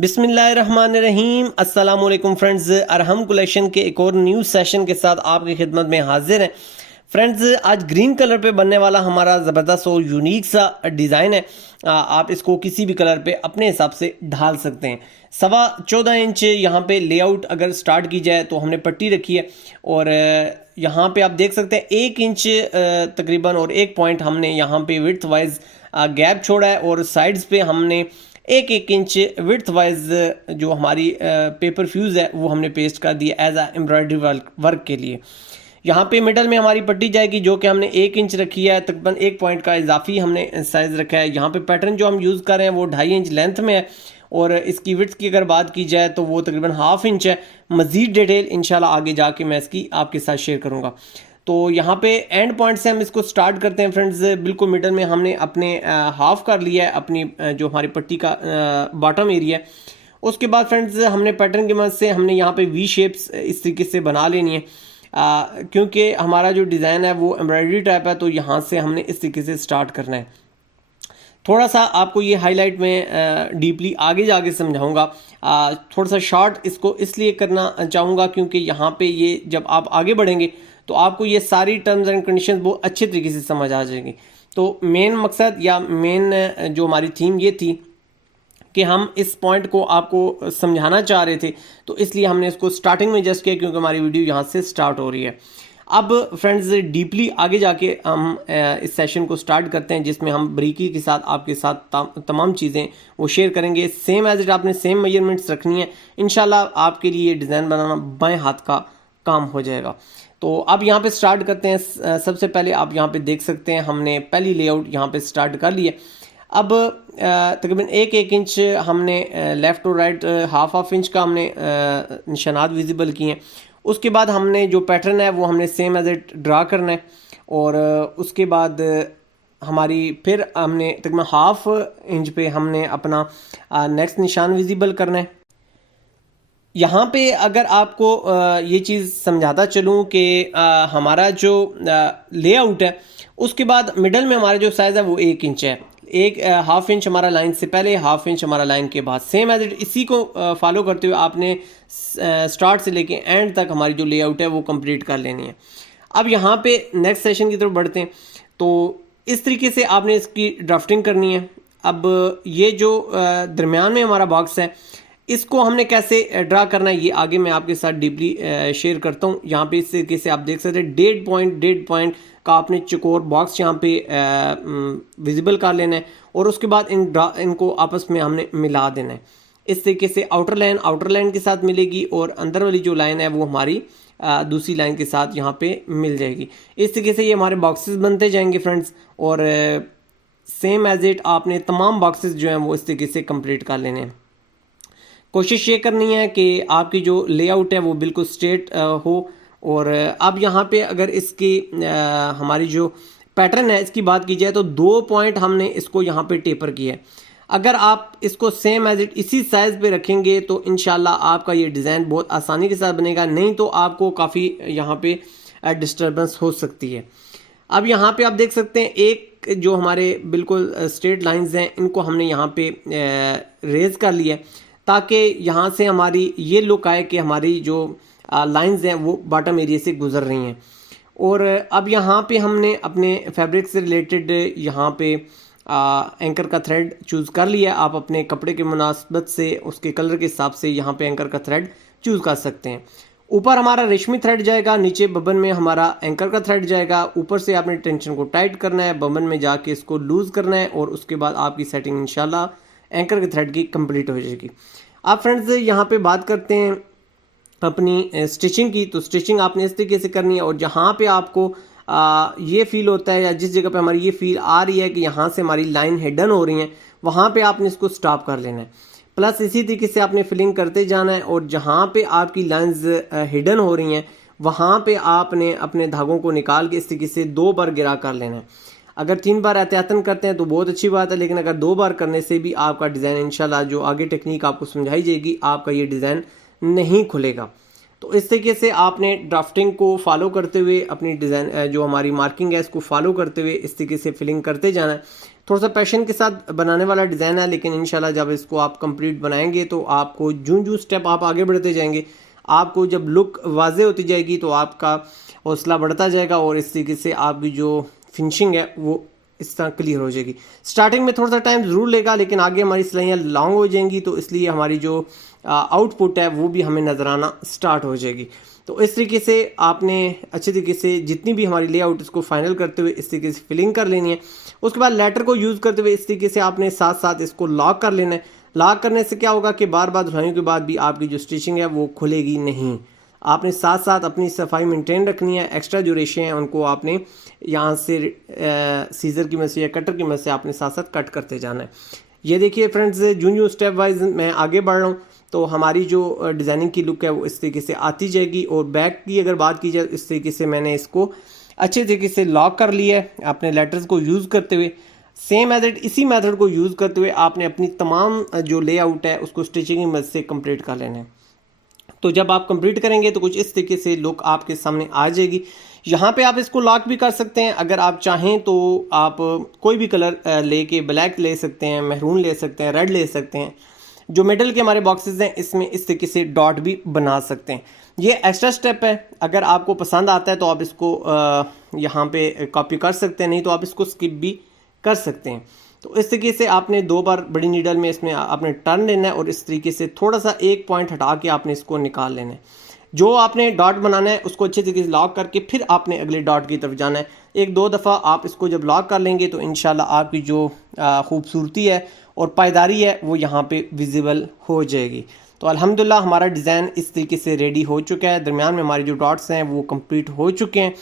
बिस्मिल्लाहिर्रहमानिर्रहीम अस्सलाम वालेकुम फ्रेंड्स, अरहम कलेक्शन के एक और न्यू सेशन के साथ आपकी खिदमत में हाजिर हैं। फ्रेंड्स, आज ग्रीन कलर पे बनने वाला हमारा ज़बरदस्त और यूनिक सा डिज़ाइन है। आप इसको किसी भी कलर पे अपने हिसाब से ढाल सकते हैं। 14.25 इंच यहाँ पे लेआउट अगर स्टार्ट की जाए तो हमने पट्टी रखी है और यहाँ पे आप देख सकते हैं 1 इंच तकरीबन और 1 पॉइंट हमने यहाँ पे विड्थ वाइज गैप छोड़ा है और साइड्स पे हमने एक इंच विड्थ वाइज जो हमारी पेपर फ्यूज़ है वो हमने पेस्ट कर दिया एज आ एम्ब्रॉयडरी वर्क के लिए। यहाँ पे मिडल में हमारी पट्टी जाएगी जो कि हमने 1 इंच रखी है, तकरीबन 1 पॉइंट का इजाफी हमने साइज़ रखा है। यहाँ पे पैटर्न जो हम यूज़ कर रहे हैं वो 2.5 इंच लेंथ में है और इसकी विड्थ की अगर बात की जाए तो वो तकरीबन 1/2 इंच है। मज़ीद डिटेल इंशाल्लाह आगे जाके मैं इसकी आपके साथ शेयर करूँगा। तो यहाँ पे एंड पॉइंट से हम इसको स्टार्ट करते हैं फ्रेंड्स। बिल्कुल मिडल में हमने अपने हाफ कर लिया है अपनी जो हमारी पट्टी का बॉटम एरिया है। उसके बाद फ्रेंड्स हमने पैटर्न की मदद से हमने यहाँ पे वी शेप्स इस तरीके से बना लेनी है क्योंकि हमारा जो डिज़ाइन है वो एम्ब्रॉयडरी टाइप है, तो यहाँ से हमने इस तरीके से स्टार्ट करना है। थोड़ा सा आपको ये हाईलाइट में डीपली आगे जाके समझाऊंगा। थोड़ा सा शॉर्ट इसको इसलिए करना चाहूँगा क्योंकि यहाँ पे ये जब आप आगे बढ़ेंगे तो आपको ये सारी टर्म्स एंड कंडीशंस बहुत अच्छे तरीके से समझ आ जाएंगी। तो मेन मकसद या मेन जो हमारी थीम ये थी कि हम इस पॉइंट को आपको समझाना चाह रहे थे, तो इसलिए हमने इसको स्टार्टिंग में जस्ट किया क्योंकि हमारी वीडियो यहाँ से स्टार्ट हो रही है। अब फ्रेंड्स डीपली आगे जाके हम इस सेशन को स्टार्ट करते हैं जिसमें हम बरीकी के साथ आपके साथ तमाम चीज़ें वो शेयर करेंगे। सेम एज इट आपने सेम मेजरमेंट्स रखनी है। इंशाल्लाह आपके लिए डिज़ाइन बनाना बाएं हाथ का काम हो जाएगा। तो अब यहाँ पे स्टार्ट करते हैं। सबसे पहले आप यहाँ पे देख सकते हैं हमने पहली लेआउट यहाँ पे स्टार्ट कर ली है। अब तकरीबन एक इंच हमने लेफ़्ट और राइट हाफ इंच का हमने निशानात विजिबल किए हैं। उसके बाद हमने जो पैटर्न है वो हमने सेम एज इट ड्रा करना है और उसके बाद हमारी फिर हमने तकरीबन हाफ इंच पे हमने अपना नेक्स्ट निशान विजिबल करना है। यहाँ पे अगर आपको ये चीज़ समझाता चलूँ कि हमारा जो लेआउट है उसके बाद मिडल में हमारा जो साइज़ है वो 1 इंच है। हाफ इंच हमारा लाइन से पहले, हाफ इंच हमारा लाइन के बाद। सेम एज इट इसी को फॉलो करते हुए आपने स्टार्ट से लेके एंड तक हमारी जो लेआउट है वो कंप्लीट कर लेनी है। अब यहाँ पे नेक्स्ट सेशन की तरफ बढ़ते हैं। तो इस तरीके से आपने इसकी ड्राफ्टिंग करनी है। अब ये जो दरमियान में हमारा बॉक्स है इसको हमने कैसे ड्रा करना है ये आगे मैं आपके साथ डीपली शेयर करता हूँ। यहाँ पे इस तरीके से आप देख सकते हैं डेढ़ पॉइंट का आपने चकोर बॉक्स यहाँ पे विजिबल कर लेना है और उसके बाद इनको आपस में हमने मिला देना है। इस तरीके से आउटर लाइन के साथ मिलेगी और अंदर वाली जो लाइन है वो हमारी दूसरी लाइन के साथ यहाँ पे मिल जाएगी। इस तरीके से ये हमारे बॉक्सेस बनते जाएंगे फ्रेंड्स और सेम एज इट आपने तमाम बॉक्सेस जो हैं वो इस तरीके से कंप्लीट कर लेने हैं। कोशिश ये करनी है कि आपकी जो लेआउट है वो बिल्कुल स्ट्रेट हो। और अब यहाँ पे अगर इसकी हमारी जो पैटर्न है इसकी बात की जाए तो 2 पॉइंट हमने इसको यहाँ पे टेपर किया है। अगर आप इसको सेम एज इट इसी साइज़ पे रखेंगे तो इंशाल्लाह आपका ये डिज़ाइन बहुत आसानी के साथ बनेगा, नहीं तो आपको काफ़ी यहाँ पे डिस्टर्बेंस हो सकती है। अब यहाँ पे आप देख सकते हैं एक जो हमारे बिल्कुल स्ट्रेट लाइंस हैं इनको हमने यहाँ पे रेज कर लिया है ताकि यहाँ से हमारी ये लुक आए कि हमारी जो लाइंस हैं वो बॉटम एरिया से गुजर रही हैं। और अब यहाँ पे हमने अपने फैब्रिक से रिलेटेड यहाँ पे एंकर का थ्रेड चूज़ कर लिया। आप अपने कपड़े के मुनासबत से उसके कलर के हिसाब से यहाँ पे एंकर का थ्रेड चूज़ कर सकते हैं। ऊपर हमारा रेशमी थ्रेड जाएगा, नीचे बबन में हमारा एंकर का थ्रेड जाएगा। ऊपर से आपने टेंशन को टाइट करना है, बबन में जाके इसको लूज़ करना है और उसके बाद आपकी सेटिंग इंशाल्लाह एंकर के थ्रेड की कंप्लीट हो जाएगी। अब फ्रेंड्स यहाँ पे बात करते हैं अपनी स्टिचिंग की। तो स्टिचिंग आपने इस तरीके से करनी है और जहाँ पे आपको ये फील होता है या जिस जगह पे हमारी ये फील आ रही है कि यहाँ से हमारी लाइन हिडन हो रही हैं वहाँ पे आपने इसको स्टॉप कर लेना है। प्लस इसी तरीके से आपने फिलिंग करते जाना है और जहाँ पे आपकी लाइंस हिडन हो रही हैं वहाँ पे आपने अपने धागों को निकाल के इस तरीके से 2 बार गिरा कर लेना है। अगर 3 बार एहतियातन करते हैं तो बहुत अच्छी बात है, लेकिन अगर 2 बार करने से भी आपका डिज़ाइन इंशाल्लाह जो आगे टेक्निक आपको समझाई जाएगी आपका ये डिज़ाइन नहीं खुलेगा। तो इस तरीके से आपने ड्राफ्टिंग को फॉलो करते हुए अपनी डिज़ाइन जो हमारी मार्किंग है इसको फॉलो करते हुए इस तरीके से फिलिंग करते जाना है। थोड़ा सा पैशन के साथ बनाने वाला डिज़ाइन है, लेकिन इंशाल्लाह जब इसको आप कंप्लीट बनाएंगे तो आपको जूं स्टेप आप आगे बढ़ते जाएंगे, आपको जब लुक वाजे होती जाएगी तो आपका हौसला बढ़ता जाएगा और इस तरीके से आपकी जो फिनिशिंग है वो इस तरह क्लियर हो जाएगी। स्टार्टिंग में थोड़ा सा टाइम ज़रूर लेगा, लेकिन आगे हमारी सिलाइयाँ लॉन्ग हो जाएंगी तो इसलिए हमारी जो आउटपुट है वो भी हमें नज़र आना स्टार्ट हो जाएगी। तो इस तरीके से आपने अच्छे तरीके से जितनी भी हमारी लेआउट इसको फाइनल करते हुए इस तरीके से फिलिंग कर लेनी है। उसके बाद लेटर को यूज़ करते हुए इस तरीके से आपने साथ साथ इसको लॉक कर लेना है। लॉक करने से क्या होगा कि बार बार धुलाइयों के बाद भी आपकी जो स्टिचिंग है वो खुलेगी नहीं। आपने साथ साथ अपनी सफाई मेंटेन रखनी है। एक्स्ट्रा जो रेशे हैं उनको आपने यहाँ से सीज़र की मदद से या कटर की मदद से आपने साथ साथ कट करते जाना है। ये देखिए फ्रेंड्स, जूं स्टेप वाइज मैं आगे बढ़ रहा हूँ तो हमारी जो डिज़ाइनिंग की लुक है वो इस तरीके से आती जाएगी। और बैक की अगर बात की जाए इस तरीके से मैंने इसको अच्छे तरीके से लॉक कर लिया है। अपने लेटर्स को यूज़ करते हुए सेम मेथड, इसी मेथड को यूज़ करते हुए आपने अपनी तमाम जो लेआउट है उसको स्टिचिंग की मदद से कंप्लीट कर लेना है। तो जब आप कंप्लीट करेंगे तो कुछ इस तरीके से लुक आपके सामने आ जाएगी। यहाँ पे आप इसको लॉक भी कर सकते हैं, अगर आप चाहें तो आप कोई भी कलर लेके ब्लैक ले सकते हैं, मैरून ले सकते हैं, रेड ले सकते हैं। जो मेटल के हमारे बॉक्सेस हैं इसमें इस तरीके से डॉट भी बना सकते हैं। ये एक्स्ट्रा स्टेप है, अगर आपको पसंद आता है तो आप इसको यहाँ पे कॉपी कर सकते हैं, नहीं तो आप इसको स्किप भी कर सकते हैं। तो इस तरीके से आपने 2 बार बड़ी नीडल में इसमें आपने टर्न लेना है और इस तरीके से थोड़ा सा एक पॉइंट हटा के आपने इसको निकाल लेना है। जो आपने डॉट बनाना है उसको अच्छे तरीके से लॉक करके फिर आपने अगले डॉट की तरफ जाना है। 1-2 दफ़ा आप इसको जब लॉक कर लेंगे तो इंशाल्लाह आपकी जो खूबसूरती है और पायदारी है वो यहाँ पे विजिबल हो जाएगी। तो अल्हम्दुलिल्लाह हमारा डिज़ाइन इस तरीके से रेडी हो चुका है। दरमियान में हमारे जो डॉट्स हैं वो कंप्लीट हो चुके हैं।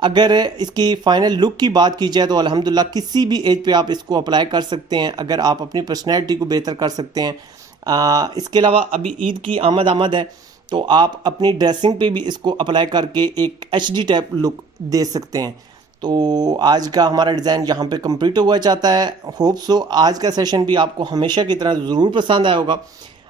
अगर इसकी फ़ाइनल लुक की बात की जाए तो अल्हम्दुलिल्लाह किसी भी एज पे आप इसको अप्लाई कर सकते हैं, अगर आप अपनी पर्सनैलिटी को बेहतर कर सकते हैं। इसके अलावा अभी ईद की आमद है तो आप अपनी ड्रेसिंग पे भी इसको अप्लाई करके एक HD टाइप लुक दे सकते हैं। तो आज का हमारा डिज़ाइन यहाँ पे कंप्लीट हुआ चाहता है। होप सो आज का सेशन भी आपको हमेशा की तरह ज़रूर पसंद आया होगा।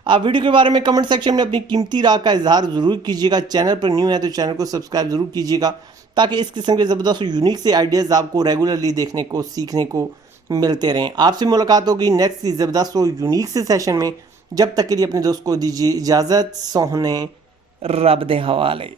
आप वीडियो के बारे में कमेंट सेक्शन में अपनी कीमती राय का इजहार ज़रूर कीजिएगा। चैनल पर न्यू है तो चैनल को सब्सक्राइब ज़रूर कीजिएगा ताकि इस किस्म के ज़बरदस्त यूनिक से आइडियाज़ आपको रेगुलरली देखने को सीखने को मिलते रहें। आपसे मुलाकात होगी नेक्स्ट की ज़बरदस्त और यूनिक से सेशन में। जब तक के लिए अपने दोस्त को दीजिए इजाज़त। सोहने रब दे हवाले।